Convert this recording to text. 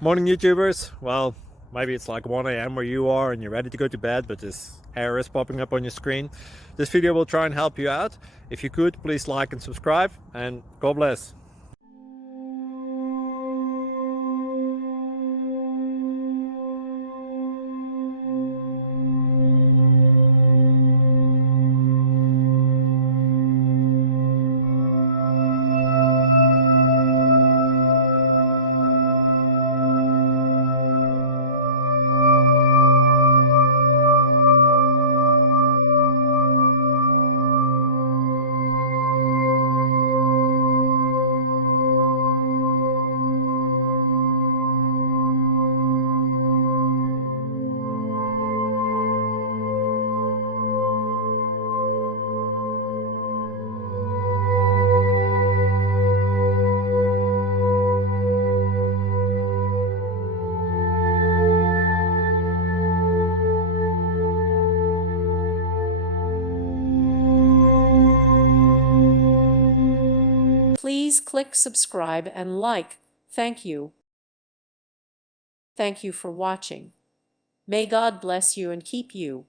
Morning, YouTubers. Well, maybe it's like 1 a.m. where you are and you're ready to go to bed, but this error is popping up on your screen. This video will try and help you out. If you could, please like and subscribe, and God bless. Please click subscribe and like. Thank you. Thank you for watching. May God bless you and keep you.